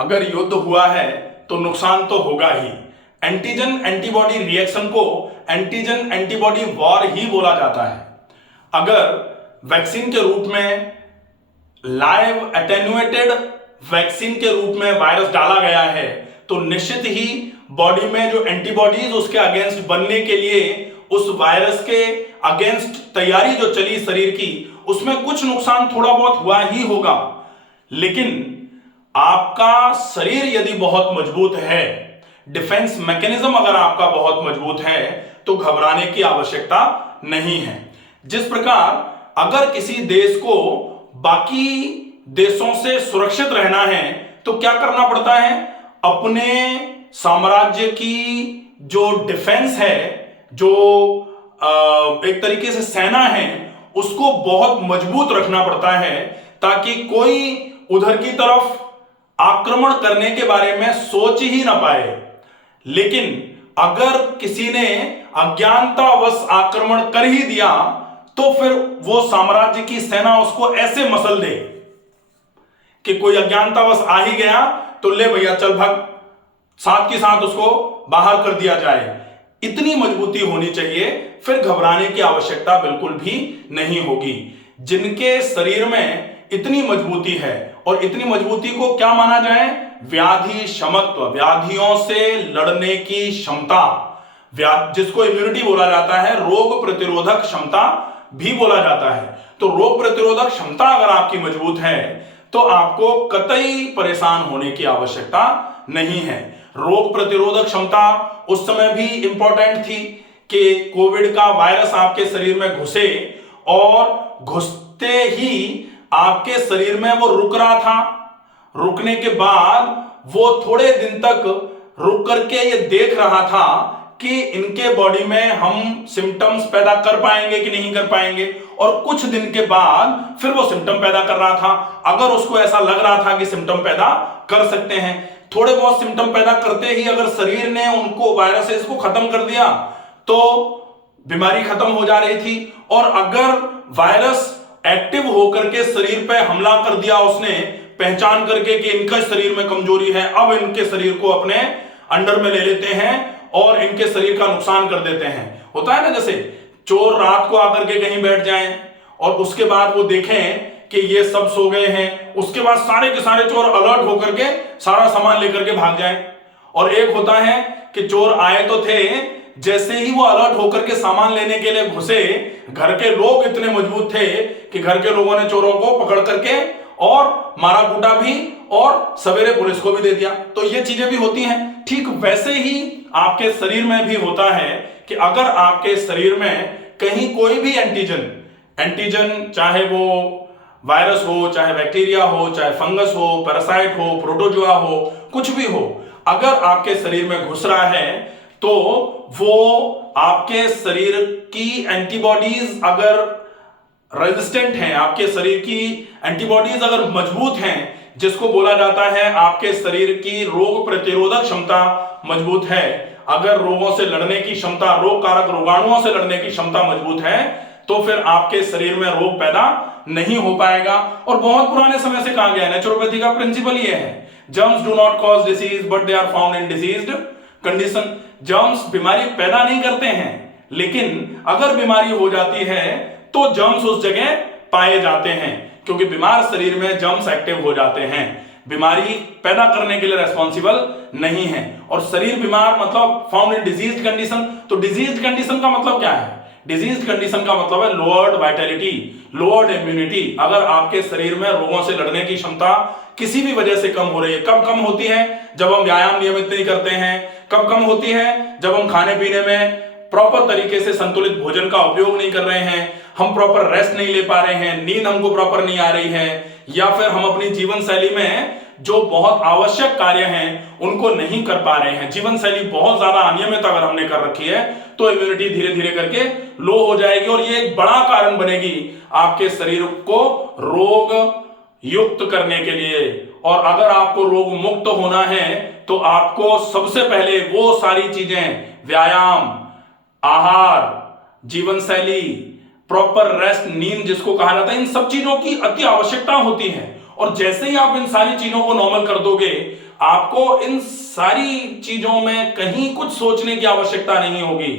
अगर युद्ध हुआ है तो नुकसान तो होगा ही। एंटीजन एंटीबॉडी रिएक्शन को एंटीजन एंटीबॉडी वॉर ही बोला जाता है। अगर वैक्सीन के रूप में लाइव एटेन्युएटेड वैक्सीन के रूप में वायरस डाला गया है तो निश्चित ही बॉडी में जो एंटीबॉडीज उसके अगेंस्ट बनने के लिए उस वायरस के अगेंस्ट तैयारी जो चली शरीर की, उसमें कुछ नुकसान थोड़ा बहुत हुआ ही होगा। लेकिन आपका शरीर यदि बहुत मजबूत है, डिफेंस मैकेनिज्म अगर आपका बहुत मजबूत है, तो घबराने की आवश्यकता नहीं है। जिस प्रकार अगर किसी देश को बाकी देशों से सुरक्षित रहना है तो क्या करना पड़ता है, अपने साम्राज्य की जो डिफेंस है, जो एक तरीके से सेना है, उसको बहुत मजबूत रखना पड़ता है ताकि कोई उधर की तरफ आक्रमण करने के बारे में सोच ही ना पाए। लेकिन अगर किसी ने अज्ञानतावश आक्रमण कर ही दिया तो फिर वो साम्राज्य की सेना उसको ऐसे मसल दे कि कोई अज्ञानतावश आ ही गया तो ले भैया चल भाग, साथ के साथ उसको बाहर कर दिया जाए। इतनी मजबूती होनी चाहिए, फिर घबराने की आवश्यकता बिल्कुल भी नहीं होगी। जिनके शरीर में इतनी मजबूती है, और इतनी मजबूती को क्या माना जाए, व्याधि क्षमत्व, व्याधियों से लड़ने की क्षमता, जिसको इम्यूनिटी बोला जाता है, रोग प्रतिरोधक क्षमता भी बोला जाता है। तो रोग प्रतिरोधक क्षमता अगर आपकी मजबूत है तो आपको कतई परेशान होने की आवश्यकता नहीं है। रोग प्रतिरोधक क्षमता उस समय भी इंपॉर्टेंट थी कि कोविड का वायरस आपके शरीर में घुसे और घुसते ही आपके शरीर में वो रुक रहा था। रुकने के बाद वो थोड़े दिन तक रुक करके ये देख रहा था कि इनके बॉडी में हम सिम्टम्स पैदा कर पाएंगे कि नहीं कर पाएंगे, और कुछ दिन के बाद फिर वो सिम्टम पैदा कर रहा था। अगर उसको ऐसा लग रहा था कि सिम्टम पैदा कर सकते हैं, थोड़े बहुत सिम्टम पैदा करते ही अगर शरीर ने उनको वायरसेस को खत्म कर दिया तो बीमारी खत्म हो जा रही थी। और अगर वायरस एक्टिव होकर के शरीर पे हमला कर दिया, उसने पहचान करके कि इनका शरीर में कमजोरी है, अब इनके शरीर को अपने अंडर में ले लेते हैं और इनके शरीर का नुकसान कर देते हैं। होता है ना, जैसे चोर रात को आकर के कहीं बैठ जाएं और उसके बाद वो देखें कि ये सब सो गए हैं, उसके बाद सारे के सारे चोर अलर्ट होकर के सारा सामान लेकर के भाग जाएं। और एक होता है कि चोर आए तो थे, जैसे ही वो अलर्ट होकर के सामान लेने के लिए घुसे, घर के लोग इतने मजबूत थे कि घर के लोगों ने चोरों को पकड़ करके और मारा कूटा भी और सवेरे पुलिस को भी दे दिया। तो ये चीजें भी होती हैं। ठीक वैसे ही आपके शरीर में भी होता है कि अगर आपके शरीर में कहीं कोई भी एंटीजन चाहे वो वायरस हो, चाहे बैक्टीरिया हो, चाहे फंगस हो, पैरासाइट हो, प्रोटोजोआ हो, कुछ भी हो, अगर आपके शरीर में घुस रहा है तो वो आपके शरीर की एंटीबॉडीज अगर रेजिस्टेंट हैं, आपके शरीर की एंटीबॉडीज अगर मजबूत हैं, जिसको बोला जाता है आपके शरीर की रोग प्रतिरोधक क्षमता मजबूत है, अगर रोगों से लड़ने की क्षमता, रोग कारक रोगाणुओं से लड़ने की क्षमता मजबूत है, तो फिर आपके शरीर में रोग पैदा नहीं हो पाएगा। और बहुत पुराने समय से कहा गया है, नेचुरोपैथी का प्रिंसिपल ये है, germs do not cause disease but they are found in diseased condition. Germs बीमारी पैदा नहीं करते हैं, लेकिन अगर बीमारी हो जाती है तो जर्म्स उस जगह पाए जाते हैं, क्योंकि बीमार शरीर में जर्म्स एक्टिव हो जाते हैं, बीमारी पैदा करने के लिए रेस्पॉन्सिबल नहीं है। और शरीर बीमार मतलब फाउंड इन डिजीज्ड कंडीशन। तो डिजीज्ड कंडीशन का मतलब क्या है, डिजीज्ड कंडीशन का मतलब है लोअर्ड वाइटैलिटी, लोअर्ड इम्यूनिटी। अगर आपके शरीर में रोगों से लड़ने की क्षमता किसी भी वजह से कम हो रही है, कब कम होती है, जब हम व्यायाम नियमित नहीं करते हैं, कब कम होती है, जब हम खाने पीने में प्रॉपर तरीके से संतुलित भोजन का उपयोग नहीं कर रहे हैं, हम प्रॉपर रेस्ट नहीं ले पा रहे हैं, नींद हमको प्रॉपर नहीं आ रही है, या फिर हम अपनी जीवन शैली में जो बहुत आवश्यक कार्य हैं उनको नहीं कर पा रहे हैं, जीवन शैली बहुत ज्यादा अनियमित अगर हमने कर रखी है, तो इम्यूनिटी धीरे धीरे करके लो हो जाएगी और ये एक बड़ा कारण बनेगी आपके शरीर को रोग युक्त करने के लिए। और अगर आपको रोग मुक्त होना है तो आपको सबसे पहले वो सारी चीजें, व्यायाम, आहार, जीवन शैली, प्रॉपर रेस्ट, नींद जिसको कहा जाता है, इन सब चीजों की अति आवश्यकता होती है। और जैसे ही आप इन सारी चीजों को नॉर्मल कर दोगे, आपको इन सारी चीजों में कहीं कुछ सोचने की आवश्यकता नहीं होगी।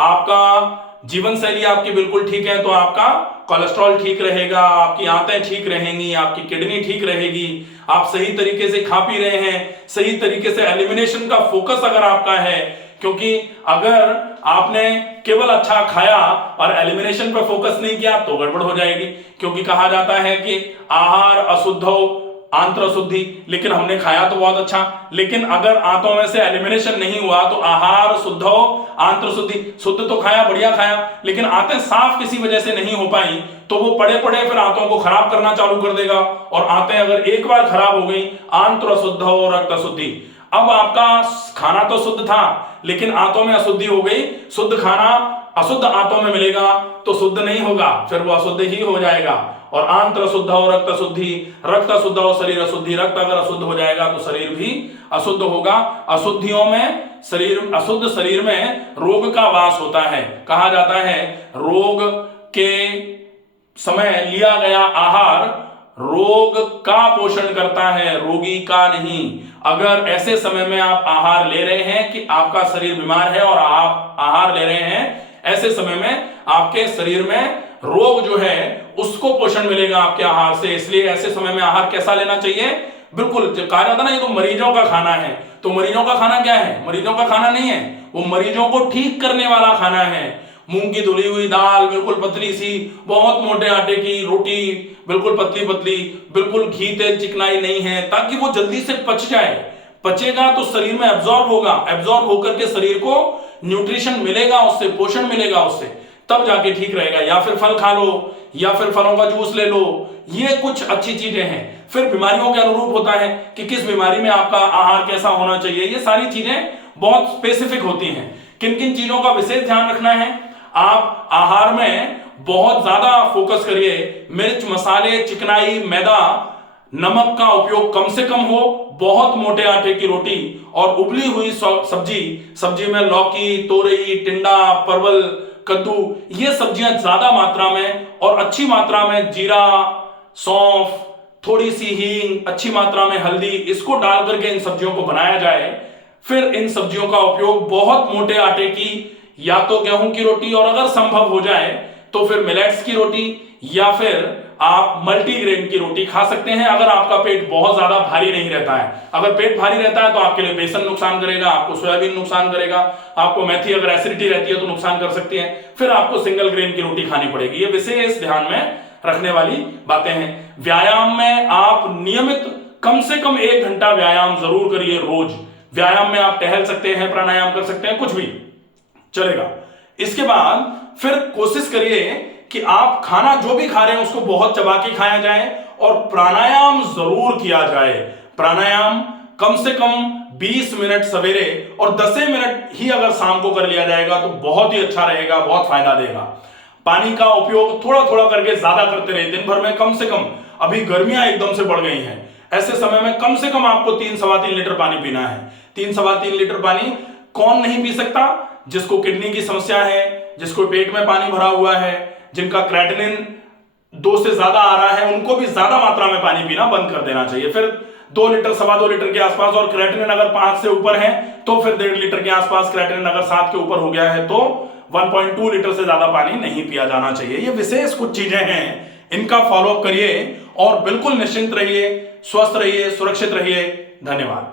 आपका जीवन शैली आपकी बिल्कुल ठीक है तो आपका कोलेस्ट्रॉल ठीक रहेगा, आपकी आंतें ठीक रहेंगी, आपकी किडनी ठीक रहेगी, आप सही तरीके से खा पी रहे हैं, सही तरीके से एलिमिनेशन का फोकस अगर आपका है, क्योंकि अगर आपने केवल अच्छा खाया और एलिमिनेशन पर फोकस नहीं किया तो गड़बड़ हो जाएगी। क्योंकि कहा जाता है कि आहार अशुद्ध हो आंत्र शुद्धि, लेकिन हमने खाया तो बहुत अच्छा, लेकिन अगर आंतों में से एलिमिनेशन नहीं हुआ तो आहार शुद्ध हो आंत्र शुद्धि, शुद्ध तो खाया, बढ़िया खाया, लेकिन आंतें साफ किसी वजह से नहीं हो पाई तो वो पड़े पड़े फिर आंतों को खराब करना चालू कर देगा, और आंतें अगर एक बार खराब हो गई, आंत्र शुद्ध हो रक्त शुद्धि। अब आपका खाना तो शुद्ध था लेकिन आंतों में अशुद्धि हो गई, शुद्ध खाना अशुद्ध आंतों में मिलेगा तो शुद्ध नहीं होगा, फिर वो अशुद्ध ही हो जाएगा। और आंत्र शुद्ध हो रक्त शुद्धि, रक्त शुद्ध हो शरीर अशुद्धि, रक्त अगर अशुद्ध हो जाएगा तो शरीर भी अशुद्ध होगा। अशुद्धियों में शरीर, अशुद्ध शरीर में रोग का वास होता है। कहा जाता है रोग के समय लिया गया आहार रोग का पोषण करता है, रोगी का नहीं। अगर ऐसे समय में आप आहार ले रहे हैं कि आपका शरीर बीमार है और आप आहार ले रहे हैं, ऐसे समय में आपके शरीर में रोग जो है उसको पोषण मिलेगा आपके आहार से। इसलिए ऐसे समय में आहार कैसा लेना चाहिए? बिल्कुल, कहा जाता ना ये तो मरीजों का खाना है, तो मरीजों का खाना क्या है? मरीजों का खाना नहीं है, वो मरीजों को ठीक करने वाला खाना है। मूंग की धुली हुई दाल, बिल्कुल पतली सी, बहुत मोटे आटे की रोटी, बिल्कुल पतली पतली, बिल्कुल घी तेल चिकनाई नहीं है, ताकि वो जल्दी से पच जाए। पचेगा तो शरीर में एब्जॉर्ब होगा, एब्जॉर्ब होकर के शरीर को न्यूट्रिशन मिलेगा, उससे पोषण मिलेगा, उससे तब जाके ठीक रहेगा। या फिर फल खा लो, या फिर फलों का जूस ले लो, ये कुछ अच्छी चीजें हैं। फिर बीमारियों के अनुरूप होता है कि किस बीमारी में आपका आहार कैसा होना चाहिए, ये सारी चीजें बहुत स्पेसिफिक होती हैं। किन किन चीजों का विशेष ध्यान रखना है? आप आहार में बहुत ज्यादा फोकस करिए, मिर्च मसाले चिकनाई मैदा नमक का उपयोग कम से कम हो, बहुत मोटे आटे की रोटी और उबली हुई सब्जी, सब्जी में लौकी, तोरई, टिंडा, परवल, कद्दू, ये सब्जियां ज्यादा मात्रा में और अच्छी मात्रा में जीरा, सौंफ, थोड़ी सी हींग, अच्छी मात्रा में हल्दी, इसको डाल करके इन सब्जियों को बनाया जाए। फिर इन सब्जियों का उपयोग बहुत मोटे आटे की या तो गेहूं की रोटी, और अगर संभव हो जाए तो फिर मिलेट्स की रोटी, या फिर आप मल्टीग्रेन की रोटी खा सकते हैं अगर आपका पेट बहुत ज्यादा भारी नहीं रहता है। अगर पेट भारी रहता है तो आपके लिए बेसन नुकसान करेगा, आपको सोयाबीन नुकसान करेगा, आपको मेथी अगर एसिडिटी रहती है तो नुकसान कर सकती है, फिर आपको सिंगल ग्रेन की रोटी खानी पड़ेगी। ये विशेष ध्यान में रखने वाली बातें हैं। व्यायाम में आप नियमित कम से कम 1 घंटा व्यायाम जरूर करिए रोज। व्यायाम में आप टहल सकते हैं, प्राणायाम कर सकते हैं, कुछ भी चलेगा। इसके बाद फिर कोशिश करिए कि आप खाना जो भी खा रहे हैं उसको बहुत चबा के खाया जाए, और प्राणायाम जरूर किया जाए। प्राणायाम कम से कम 20 मिनट सवेरे और 10 मिनट ही अगर शाम को कर लिया जाएगा तो बहुत ही अच्छा रहेगा, बहुत फायदा देगा। पानी का उपयोग थोड़ा थोड़ा करके ज्यादा करते रहे, दिन भर में कम से कम, अभी गर्मियां एकदम से बढ़ गई हैं, ऐसे समय में कम से कम आपको 3-3.25 लीटर पानी पीना है। 3-3.25 लीटर पानी कौन नहीं पी सकता? जिसको किडनी की समस्या है, जिसको पेट में पानी भरा हुआ है, जिनका क्रेटिनिन 2 से ज्यादा आ रहा है, उनको भी ज्यादा मात्रा में पानी पीना बंद कर देना चाहिए। फिर 2 लीटर 2.25 लीटर के आसपास, और क्रेटिनिन अगर 5 से ऊपर है तो फिर 1.5 लीटर के आसपास, क्रेटिनिन अगर 7 के ऊपर हो गया है तो 1.2 लीटर से ज्यादा पानी नहीं पिया जाना चाहिए। ये विशेष कुछ चीजें हैं, इनका फॉलोअप करिए और बिल्कुल निश्चिंत रहिए, स्वस्थ रहिए, सुरक्षित रहिए। धन्यवाद।